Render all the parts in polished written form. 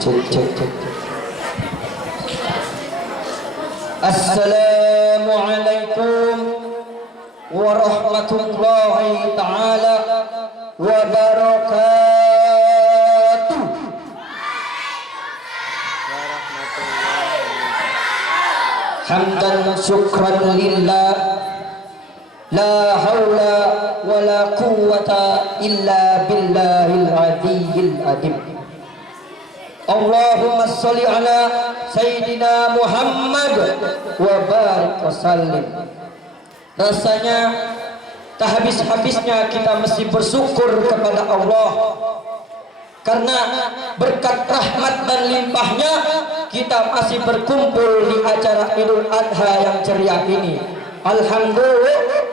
cek. Assalamualaikum warahmatullahi ta'ala wabarakatuh. Hamdan syukran lillah, la haula wa la quwwata illa billahil aliyyil azim. Allahumma sholli ala Sayyidina Muhammad wa barik wa sallim. Rasanya tak habis-habisnya kita mesti bersyukur kepada Allah, karena berkat rahmat dan limpahnya kita masih berkumpul di acara Idul Adha yang ceria ini. Alhamdulillah.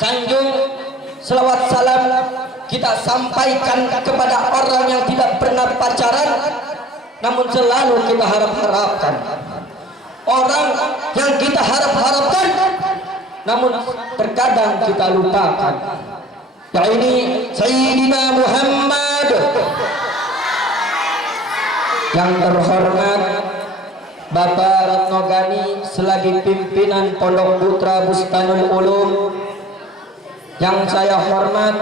Sanjung selawat salam kita sampaikan kepada orang yang tidak pernah pacaran namun selalu kita harap-harapkan, orang yang kita harap-harapkan namun terkadang kita lupakan. Ya ini Sayyidina Muhammad. Yang terhormat Bapak Ratno Gani selagi pimpinan Pondok Putra Bustanul Ulum, yang saya hormat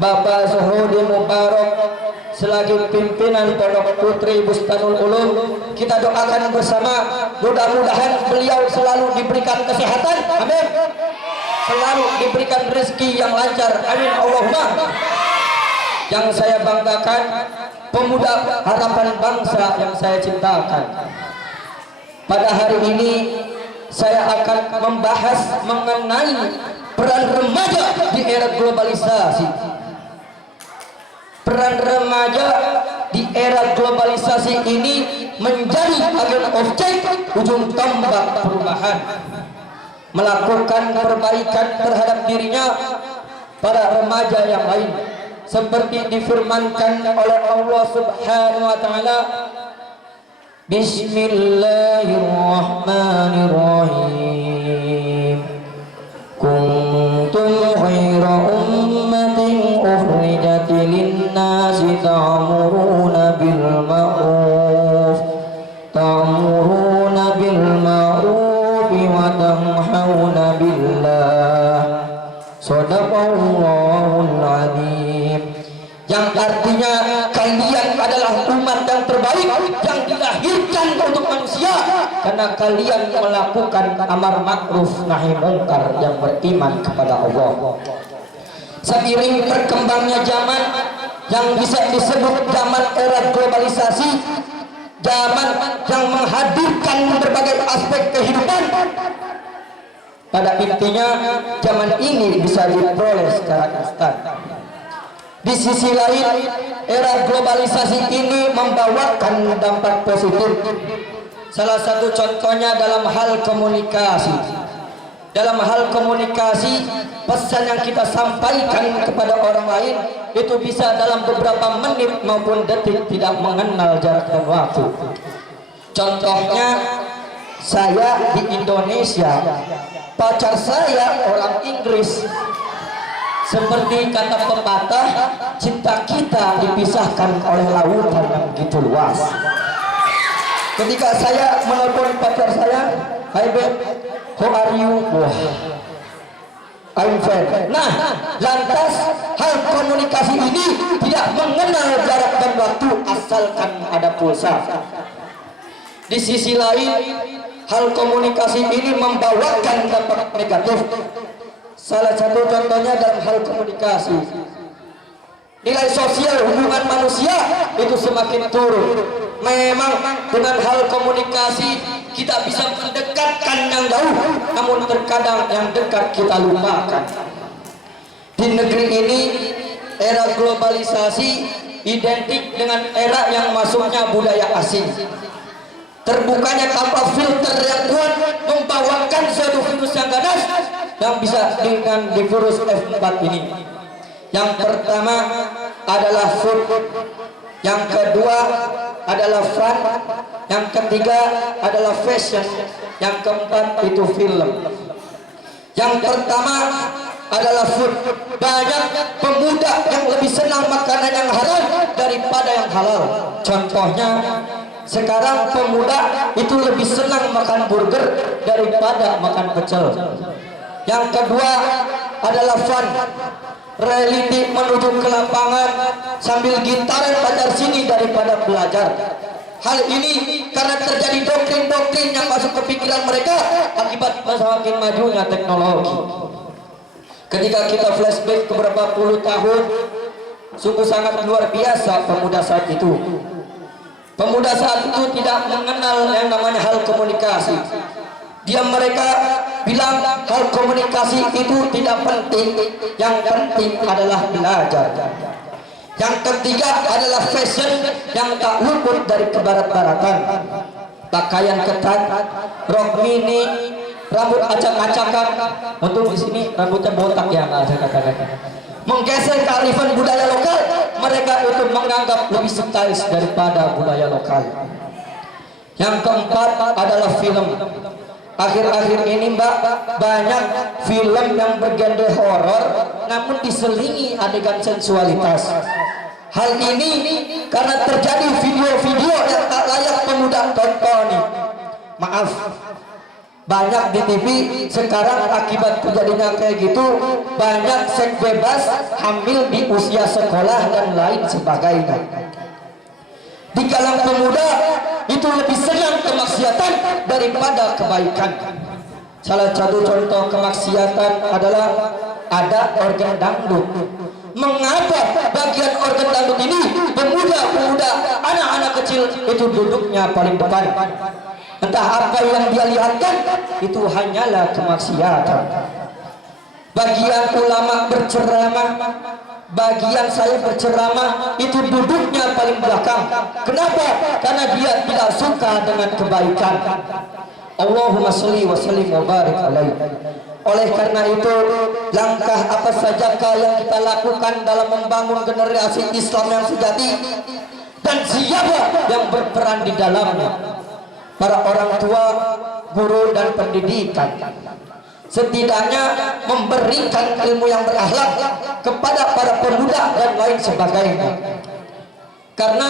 Bapak Zuhudi Mubarak selagi pimpinan Pondok Putri Bustanul Ulum, kita doakan bersama mudah-mudahan beliau selalu diberikan kesehatan, amin, selalu diberikan rezeki yang lancar, amin, Allahumma. Yang saya banggakan pemuda harapan bangsa yang saya cintakan. Pada hari ini saya akan membahas mengenai peran remaja di era globalisasi. Peran remaja di era globalisasi ini menjadi agen objek ujung tombak perubahan, melakukan perbaikan terhadap dirinya para remaja yang lain, seperti difirmankan oleh Allah Subhanahu wa taala, Bismillahirrahmanirrahim. Kuntum khaira ummatin ukhrijat lin-nasi ta'muruna bil ma'ruf wa tanhauna billah. Shadaqallahul adzim. Yang artinya kalian adalah umat yang terbaik yang dilahirkan untuk manusia, karena kalian melakukan amar ma'ruf nahi mungkar yang beriman kepada Allah. Seiring berkembangnya zaman yang bisa disebut zaman era globalisasi, zaman yang menghadirkan berbagai aspek kehidupan, pada intinya zaman ini bisa diperoleh secara instan. Di sisi lain, era globalisasi ini membawakan dampak positif. Salah satu contohnya dalam hal komunikasi. Dalam hal komunikasi, pesan yang kita sampaikan kepada orang lain itu bisa dalam beberapa menit maupun detik, tidak mengenal jarak dan waktu. Contohnya, saya di Indonesia, pacar saya orang Inggris. Seperti kata pepatah, cinta kita dipisahkan oleh lautan yang begitu luas. Ketika saya menelpon pacar saya, "Hi babe, how are you?" Wah, I'm fine. Nah, lantas hal komunikasi ini tidak mengenal jarak dan waktu asalkan ada pulsa. Di sisi lain, hal komunikasi ini membawakan dampak negatif. Salah satu contohnya dalam hal komunikasi, nilai sosial hubungan manusia itu semakin turun. Memang dengan hal komunikasi kita bisa mendekatkan yang jauh, namun terkadang yang dekat kita lupakan. Di negeri ini era globalisasi identik dengan era yang masuknya budaya asing. Terbukanya tanpa filter yang kuat membawakan suatu virus yang ganas yang bisa dengan di virus F4 ini. Yang pertama adalah food, yang kedua adalah fun, yang ketiga adalah fashion, yang keempat itu film. Yang pertama adalah food. Banyak pemuda yang lebih senang makanan yang haram daripada yang halal. Contohnya sekarang pemuda itu lebih senang makan burger daripada makan pecel. Yang kedua adalah fun, reality, menuju ke lapangan sambil gitaran pacar sini daripada belajar. Hal ini karena terjadi doktrin-doktrin yang masuk ke pikiran mereka akibat semakin majunya teknologi. Ketika kita flashback ke beberapa puluh tahun, sungguh sangat luar biasa pemuda saat itu. Pemuda saat itu tidak mengenal yang namanya hal komunikasi. Mereka bilang hal komunikasi itu tidak penting, yang penting adalah belajar. Yang ketiga adalah fashion yang tak luput dari kebarat-baratan. Pakaian ketat, rok mini, rambut acak-acakan. Untuk di sini rambutnya botak ya, acak-acakan. Menggeser kearifan budaya lokal, mereka itu menganggap lebih stylish daripada budaya lokal. Yang keempat adalah film. Akhir-akhir ini Mbak, banyak film yang bergenre horor namun diselingi adegan sensualitas. Hal ini karena terjadi video-video yang tak layak pemuda tonton. Maaf, banyak di TV sekarang akibat kejadiannya kayak gitu, banyak seks bebas, hamil di usia sekolah dan lain sebagainya. Di kalangan pemuda itu lebih senang kemaksiatan daripada kebaikan. Salah satu contoh kemaksiatan adalah ada organ dangdut. Mengapa bagian organ dangdut ini pemuda-pemuda, anak-anak kecil itu duduknya paling depan? Entah apa yang dia lihatkan, itu hanyalah kemaksiatan. Bagian ulama berceramah, bagian saya berceramah, itu duduknya paling belakang. Kenapa? Karena dia tidak suka dengan kebaikan. Allahumma sholli wa sallim wa barik alaihi. Oleh karena itu, langkah apa sajakah yang kita lakukan dalam membangun generasi Islam yang sejati, dan siapa yang berperan di dalamnya? Para orang tua, guru dan pendidikan. Setidaknya memberikan ilmu yang berakhlak kepada para pemuda dan lain sebagainya. Karena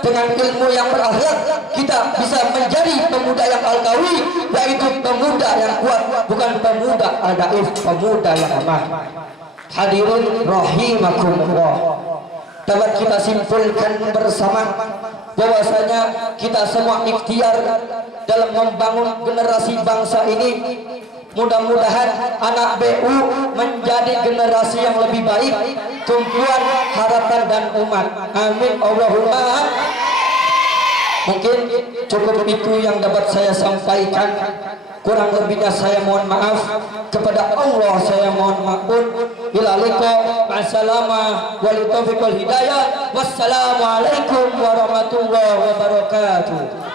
dengan ilmu yang berakhlak kita bisa menjadi pemuda yang al-qawi, yaitu pemuda yang kuat, bukan pemuda al-daif, pemuda yang lemah. Hadirin rahimakumullah, dapat kita simpulkan bersama bahwasanya kita semua ikhtiar dalam membangun generasi bangsa ini. Mudah-mudahan anak BU menjadi generasi yang lebih baik, tumpuan harapan dan umat. Amin Allahumma. Mungkin cukup itu yang dapat saya sampaikan. Kurang lebihnya saya mohon maaf. Kepada Allah saya mohon maafun. Ila liqa, ma'assalamah, wal taufiq wal hidayah. Wassalamualaikum warahmatullahi wabarakatuh.